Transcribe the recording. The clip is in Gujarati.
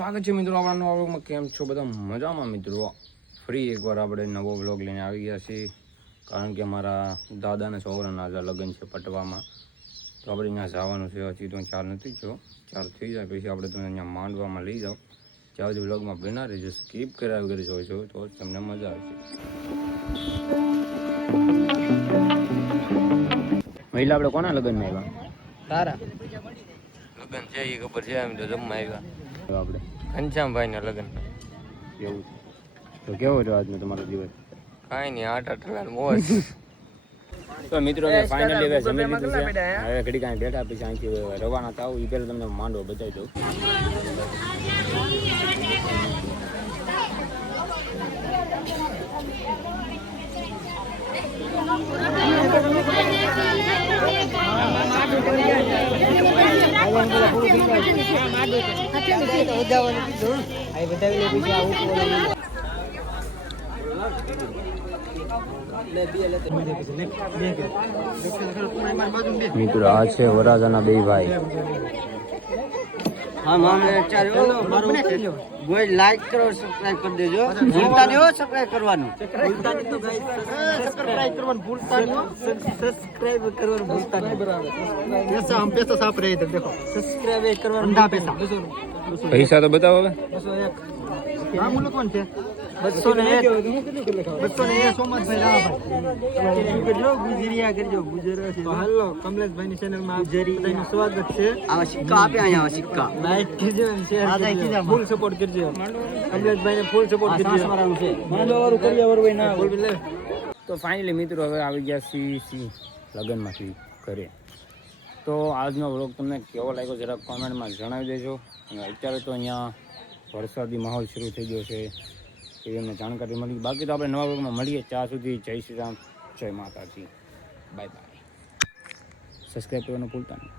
સ્વાગત છે મિત્રો આપણા નવા વ્લોગમાં. કેમ છો બધા? મજામાં મિત્રો. ફરી એકવાર આપણે નવો વ્લોગ લઈને આવી ગયા છીએ, કારણ કે અમારા દાદાના છોકરાના આજે લગ્ન છે પટવામાં. તો આપણે ત્યાં જવાનું છે. હજી તો 4 નથી થયો, 4 થઈ જાય પછી આપણે તમને અહીંયા માંડવામાં લઈ જાઓ. જ્યાં સુધી વ્લોગમાં બના રહેજો, સ્કીપ કર્યા વગર જોઈશો તો તમને મજા આવશે. મહિલા આપણે કોના લગ્નમાં આવ્યા? તારા લગ્ન છે એ ખબર છે, એમ તો જમવા આવ્યા આપણે ઘનશ્યામભાઈના લગ્ન. એવું તો કેવો રહ્યો આજનો તમારો દિવસ? કાંઈ નહીં, આટા મોજ. તો મિત્રો ફાઇનલી હવે જમી લીધું છે. હવે ઘડી કાંઈ બેઠા પછી અહીંથી રવાના થાવ એ પહેલાં તમને માંડવો બતાવી દઉં. મિત્રો આ છે વરાજાના બે ભાઈ. હા મામે કોઈ લાઈક કરો, સબસ્ક્રાઇબ કરી દેજો. ભૂલતા નહીં હો સબસ્ક્રાઇબ કરવાનું. સબસ્ક્રાઇબ કરવાનું ભૂલતા નહીં. સબસ્ક્રાઇબ કરવાનું ભૂલતા નહીં. પૈસા हम पैसा साफ रहे इधर देखो. સબસ્ક્રાઇબ કરવાનું અંધા પૈસા. પૈસા તો બતાવો હવે. 201 હા મુલો કોણ છે? 201 સોમતભાઈ રાભાઈ કરજો. ગુજરિયા કરજો. ગુજરાતી હેલો કમલેશભાઈ ની ચેનલ માં બધાનું સ્વાગત છે. આવા સિક્કા આપે અહીંયા, આવા સિક્કા લાઈક કરજો અને શેર કરજો. ફૂલ સપોર્ટ કરજો. કમલેશભાઈ ને ફૂલ સપોર્ટ કરજો. સાસવાળાનું છે માંડવાવાળું કરિયાવાળું હોય ના બોલ લે. તો ફાઇનલી મિત્રો હવે આવી ગયા સી લગ્નમાંથી ઘરે. તો આજનો વ્લોગ તમને કેવો લાગ્યો જરા કોમેન્ટમાં જણાવી દેજો. અને અત્યારે તો અહીંયા વરસાદી માહોલ શરૂ થઈ ગયો છે એ અમને જાણકારી મળી. બાકી તો આપણે નવા વ્લોગમાં મળીએ. ત્યાં સુધી જય શ્રી રામ, જય માતાજી, બાય બાય. સબસ્ક્રાઈબ કરવાનું ભૂલતા નહીં.